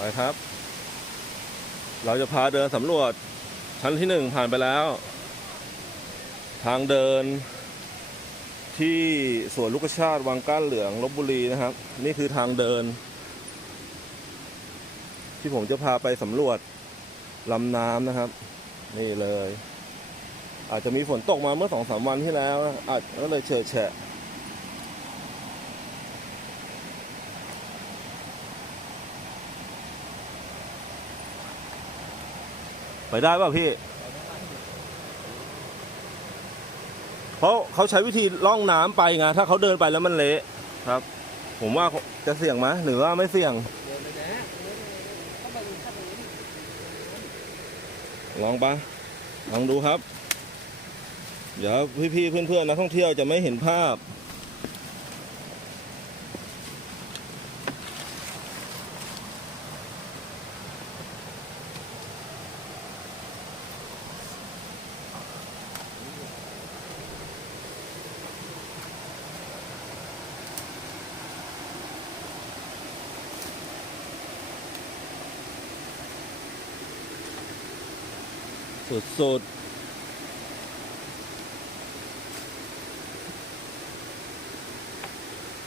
ไปครับ เราจะพาเดินสำรวจชั้นที่หนึ่งผ่านไปแล้ว ทางเดินที่สวนลูกชาติวังก้านเหลืองลบบุรีนะครับ นี่คือทางเดิน ที่ผมจะพาไปสำรวจลำน้ำนะครับ นี่เลย อาจจะมีฝนตกมาเมื่อสองสามวันที่แล้วอาจก็เลยเฉอะแฉะ ไปได้ป่ะพี่เพราะเขาใช้วิธีล่องน้ำไปไงถ้าเขาเดินไปแล้วมันเละครับ ผมว่าจะเสี่ยงไหมหรือว่าไม่เสี่ยงเดินไปนะเข้าไปเข้าไปลองปะลองดูครับ เดี๋ยวพี่ๆเพื่อนๆนักท่องเที่ยวจะไม่เห็นภาพ สุดๆ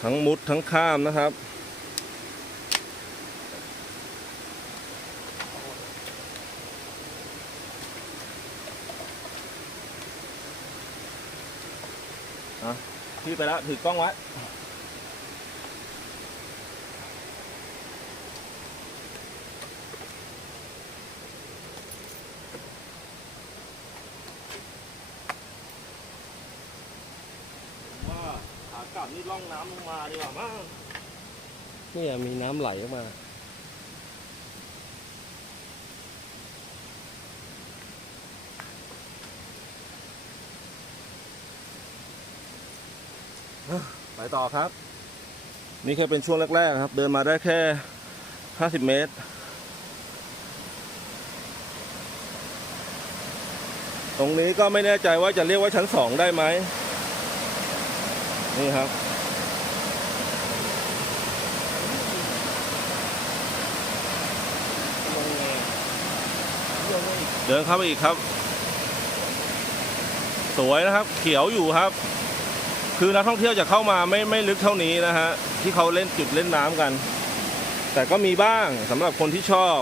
ทั้งมุดทั้งข้ามนะครับ พี่ไปแล้วถือกล้องไว้ ว่าขากลับนี่ล่องน้ำลงมาดีกว่ามั้งเนี่ยมีน้ำไหลออกมา ไปต่อครับ นี่แค่เป็นช่วงแรก ๆ ครับ เดินมาได้แค่ 50 เมตร ตรงนี้ก็ไม่แน่ใจว่าจะเรียกว่าชั้นสองได้ไหมนี่ครับ ลงไงลงมาอีก เดินเข้าไปอีกครับ สวยนะครับ เขียวอยู่ครับ คือนักท่องเที่ยวจะเข้ามาไม่ไม่ลึกเท่านี้นะฮะที่เขาเล่นจุดเล่นน้ำกัน แต่ก็มีบ้างสำหรับคนที่ชอบ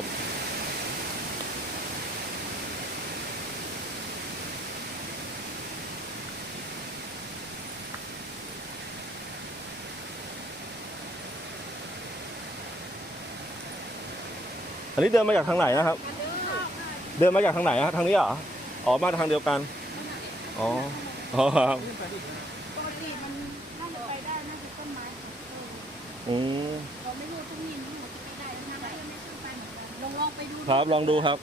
อันนี้เดินมาจากทางไหนนะครับ เดินมาจากทางไหนฮะทางนี้เหรออ๋อมาทางเดียวกันอ๋ออ๋อครับปกติมันน่าจะไปได้น่าจะต้นไม้เอออืมเราไม่รู้ตรงนี้มันจะไปได้ทางไหนไม่ขึ้นไปเหมือนกันลองลองไปดู ครับลองดูครับ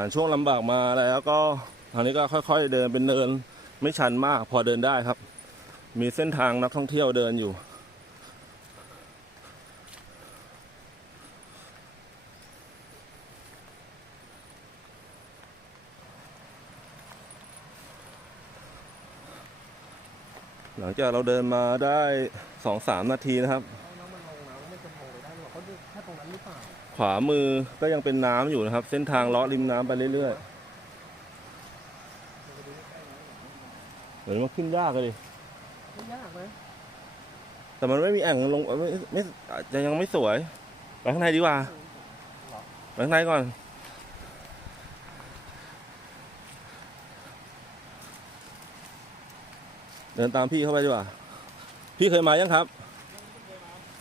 ผ่านช่วงลำบากมาแล้วก็ทางนี้ก็ค่อย ๆ เดินเป็นเนินไม่ชันมากพอเดินได้ครับ มีเส้นทางนักท่องเที่ยวเดินอยู่ หลังจากเราเดินมาได้สองสามนาทีนะครับ เอาน้ำมันลงน้ำไม่จะมองไปได้หรอกเขาดูแค่ตรงนั้นหรือเปล่า ขวามือก็ยังเป็นน้ำอยู่นะครับ เส้นทางเลาะริมน้ำไปเรื่อยๆเหมือนมันขึ้นยากเลยดิไม่ยากไหมแต่มันไม่มีแอ่งลงไม่ไม่อาจจะยังไม่สวยไปข้างในดีกว่าไปข้างในก่อนเดินตามพี่เข้าไปดีกว่า พี่เคยมายังครับ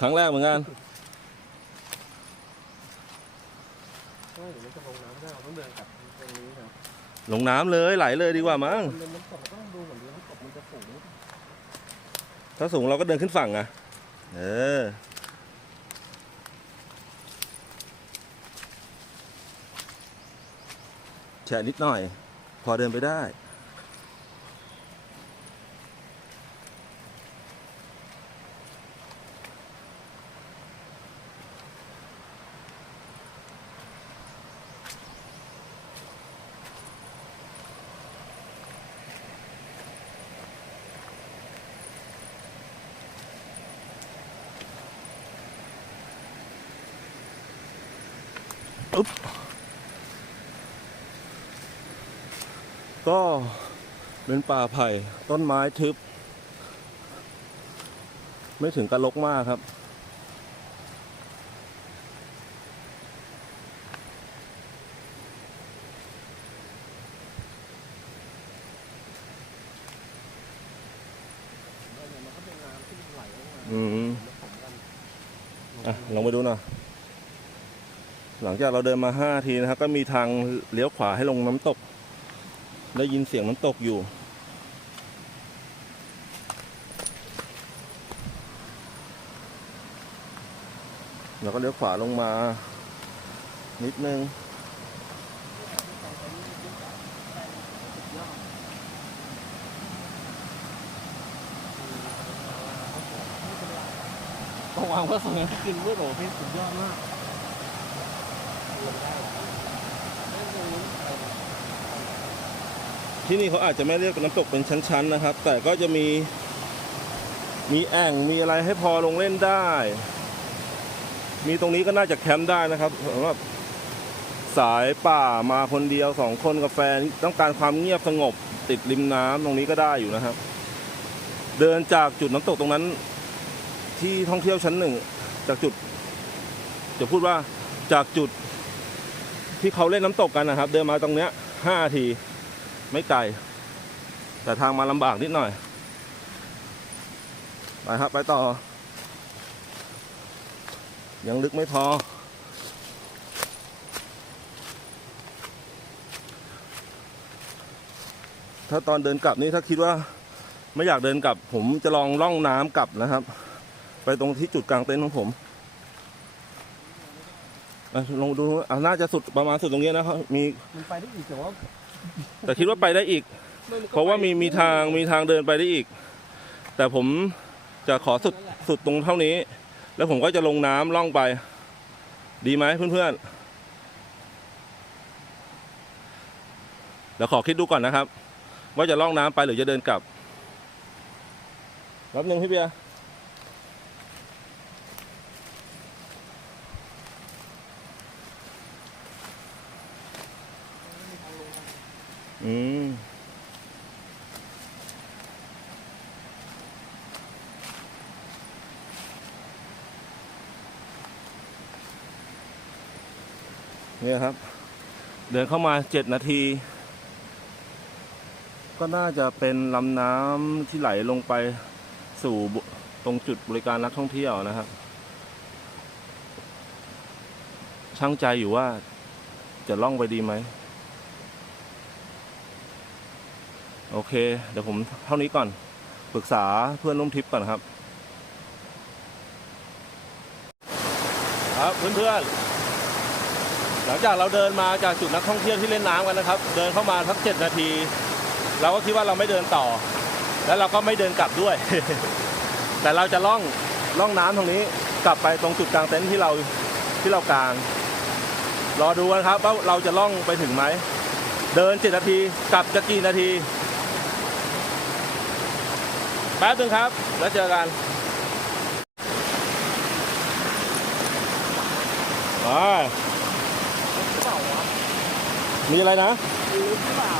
ครั้งแรกเหมือนกัน ไม่เดี๋ยวมันจะลงน้ำไม่ได้เราต้องเดินกลับตรงนี้นะ ลงน้ำเลยไหลเลยดีกว่ามั้งมันตกต้องดูเหมือนเดิมตกมันจะสูงถ้าสูงเราก็เดินขึ้นฝั่งอะเออ แฉะนิดหน่อย พอเดินไปได้ อุ๊บก็เป็นป่าไผ่ต้นไม้ทึบ ไม่ถึงกับรกมากครับ อืม อะ ลองไปดูหน่อย หลังจากเราเดินมาห้าทีนะครับก็มีทางเลี้ยวขวาให้ลงน้ำตก ได้ยินเสียงน้ำตกอยู่แล้วก็เลี้ยวขวาลงมา นิดนึงต้องวางเพื่อส่งกินเพื่อโหพี่สุดยอดมาก ที่นี่เขาอาจจะไม่เรียกน้ำตกเป็นชั้นๆนะครับ แต่ก็จะมี มีแอ่งมีอะไรให้พอลงเล่นได้ มีตรงนี้ก็น่าจะแคมป์ได้นะครับสำหรับสายป่ามาคนเดียวสองคนกับแฟนต้องการความเงียบสงบติดริมน้ำตรงนี้ก็ได้อยู่นะครับ เดินจากจุดน้ำตกตรงนั้น ที่ท่องเที่ยวชั้นหนึ่ง จากจุดจะพูดว่าจากจุดที่เขาเล่นน้ำตกกันนะครับ เดินมาตรงเนี้ยห้าที ไม่ไกล แต่ทางมาลำบากนิดหน่อย ไปครับไปต่อ ยังลึกไม่พอ ถ้าตอนเดินกลับนี่ถ้าคิดว่าไม่อยากเดินกลับ ผมจะลองล่องน้ำกลับนะครับ ไปตรงที่จุดกลางเต็นท์ของผมลองดูอะน่าจะสุดประมาณสุดตรงนี้นะครับมีมันไปได้อีกแต่ว่า แต่คิดว่าไปได้อีก เพราะว่ามีมีทางมีทางเดินไปได้อีก แต่ผมจะขอสุดสุดตรงเท่านี้ แล้วผมก็จะลงน้ำล่องไป ดีไหมเพื่อนๆเดี๋ยวขอคิดดูก่อนนะครับ ว่าจะล่องน้ำไปหรือจะเดินกลับแป๊บนึงพี่เบียร์ อืมเนี่ยครับ เดินเข้ามาเจ็ดนาที ก็น่าจะเป็นลำน้ำที่ไหลลงไปสู่ตรงจุดบริการนักท่องเที่ยวนะครับ ช่างใจอยู่ว่าจะล่องไปดีไหม โอเค เดี๋ยวผมเท่านี้ก่อน ปรึกษาเพื่อนร่วมทริปก่อนครับ ครับเพื่อนๆ หลังจากเราเดินมาจากจุดนักท่องเที่ยวที่เล่นน้ำกันนะครับ เดินเข้ามาสักเจ็ดนาที เราก็คิดว่าเราไม่เดินต่อ แล้วเราก็ไม่เดินกลับด้วย แต่เราจะล่องล่องน้ำตรงนี้กลับไปตรงจุดกลางเต็นท์ที่เราที่เรากาง รอดูกันครับว่าเราจะล่องไปถึงไหม เดินเจ็ดนาทีกลับจะกี่นาที แป๊บนึงครับ แล้วเจอกันไปเปล่ามีอะไรนะลึกเปล่า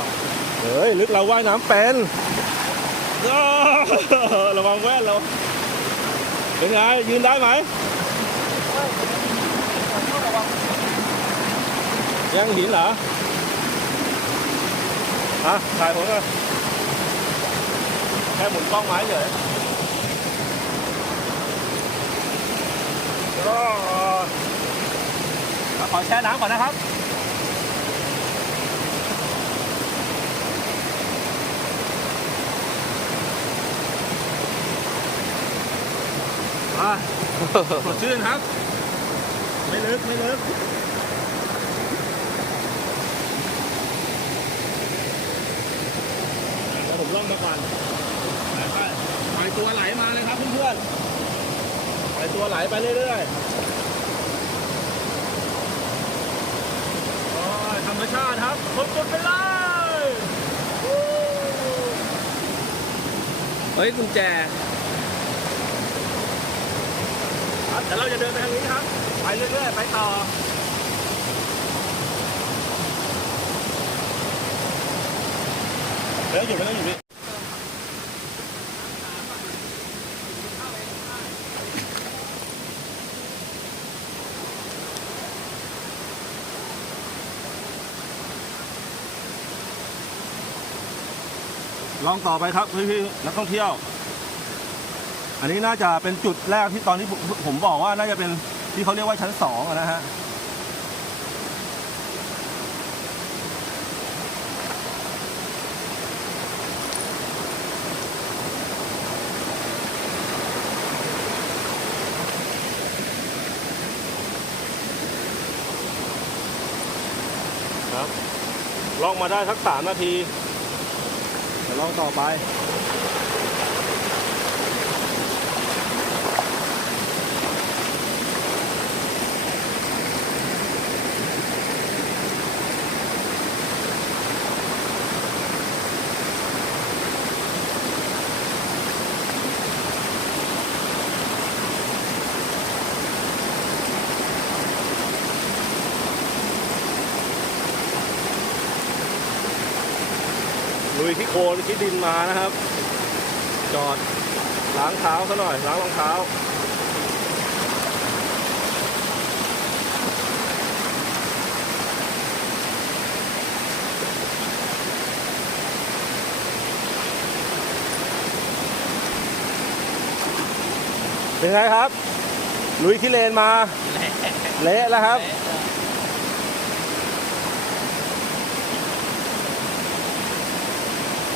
เฮ้ย ลึกเราว่ายน้ำเป็นระวังแว่นเราเป็นไง ยืนได้ไหม ยังหินเหรอฮะถ่ายผมเลย แค่หมุนกล้องไม้เฉยก็ขอแช่น้ำก่อนนะครับอะสดชื่นครับ ไม่ลึก ไม่ลึกร่มไปก่อนไหลไปปล่อย ตัวไหลมาเลยครับเพื่อนๆปล่อยตัวไหลไปเรื่อยๆโอ้ยธรรมชาติครับสุดๆไปเลยวู้เฮ้ยกุญแจครับเดี๋ยวเราจะเดินไปทางนี้ครับ ไปเรื่อยๆ ไปต่อเดี๋ยวหยุดไปแล้วหยุดพี่ ลองต่อไปครับพี่ๆนักท่องเที่ยว อันนี้น่าจะเป็นจุดแรกที่ตอนที่ผมบอกว่าน่าจะเป็นที่เขาเรียกว่าชั้นสองนะฮะครับลองมาได้สักสามนาที เดี๋ยวลองต่อไป โคลนที่ดินมานะครับ จอดล้างเท้าซะหน่อยล้างรองเท้าเป็นไงครับ ลุยที่เลนมา เละแล้วครับ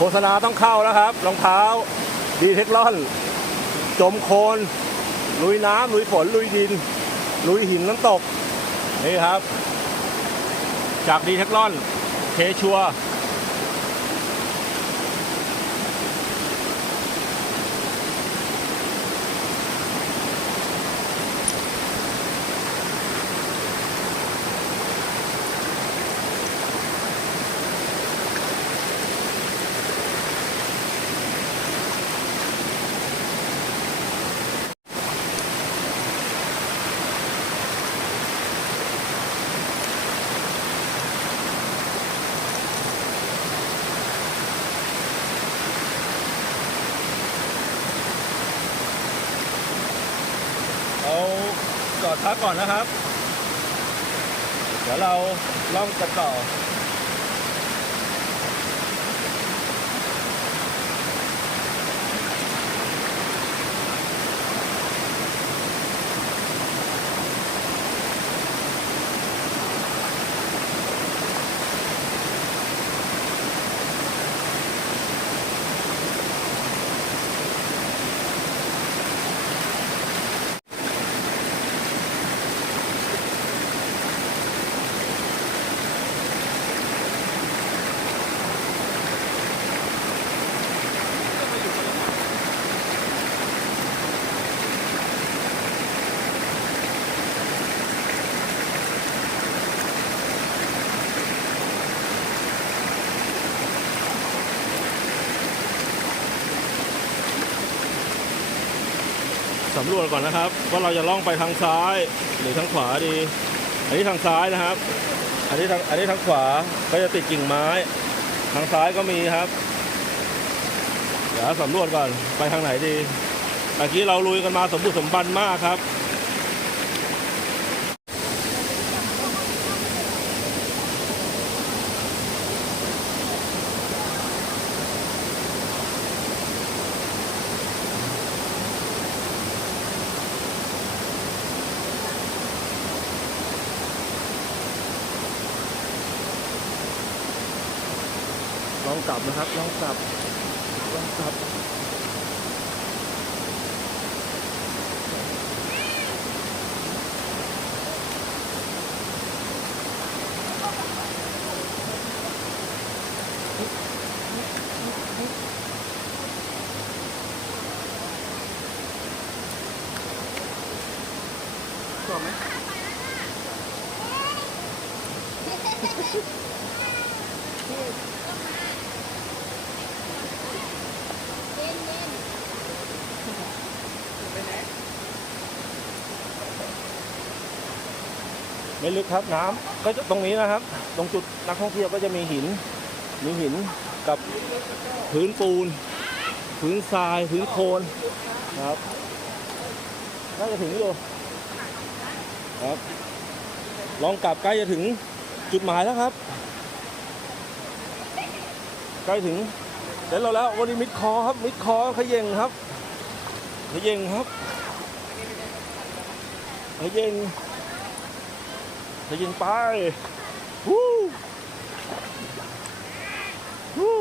ฆษณาต้องเข้าแล้วครับรองเท้าดีเทคลอนจมโคลนลุยน้ำลุยฝนลุยดิน ลุยหินน้ำตก นี่ครับ จากดีเทคลอนเคชัว เอาจ อดพักก่อนนะครับ เดี๋ยวเราล่องกันต่อำรวจก่อนนะครับ ว่าเราจะล่องไปทางซ้ายหรือทางขวาดี อันนี้ทางซ้ายนะครับ อันนี้ทางอันนี้ทางขวาก็จะติดกิ่งไม้ ทางซ้ายก็มีครับเดี๋ยวสำรวจก่อนไปทางไหนดีเมื่อกี้เราลุยกันมาสมบูรณ์สมบันมากครับ สับต้องสับกรอบไหม ไม่ลึกครับน้ำก็จะตรงนี้นะครับ ตรงจุดนักท่องเที่ยวก็จะมีหิน มีหินกับพื้นปูน พื้นทราย พื้นโคลนครับน่าจะถึงอยู่ครับ ลองกลับใกล้จะถึงจุดหมายแล้วครับ ใกล้ถึงเต็นท์เราแล้ววันนี้มิดคอครับ มิดคอขย่งครับขย่งครับขย่ง จะยิงไปวู้วู้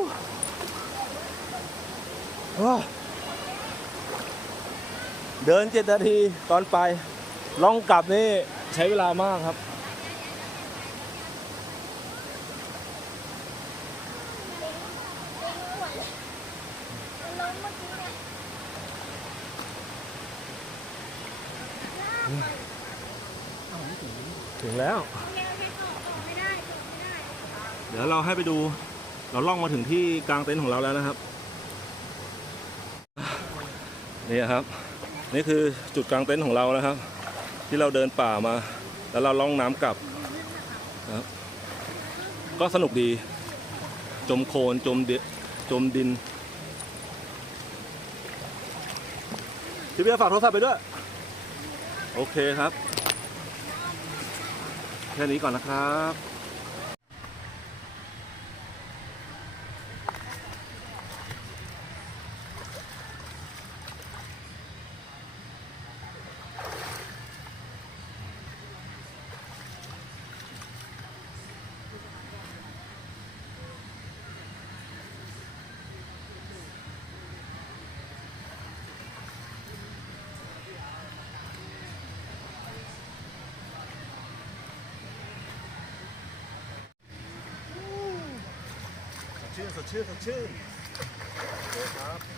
ว้าเดินเจ็ดนาทีตอนไป ลองกลับนี่ใช้เวลามากครับ ล้มเมื่อกี้เนี่ย ถึงแล้วโอเคโอเคออกออกไม่ได้ออกไม่ได้เดี๋ยวเราให้ไปดู เราล่องมาถึงที่กลางเต็นท์ของเราแล้วนะครับ นี่ครับ นี่คือจุดกลางเต็นท์ของเรานะครับ ที่เราเดินป่ามา แล้วเราล่องน้ำกลับนะครับ ก็สนุกดี จมโคลนจมดิจมดินพี่เบียร์ฝากโทรศัพท์ไปด้วย โอเคครับ แค่นี้ก่อนนะครับ ชื่นสดชื่นสดชื่นโอเคครับ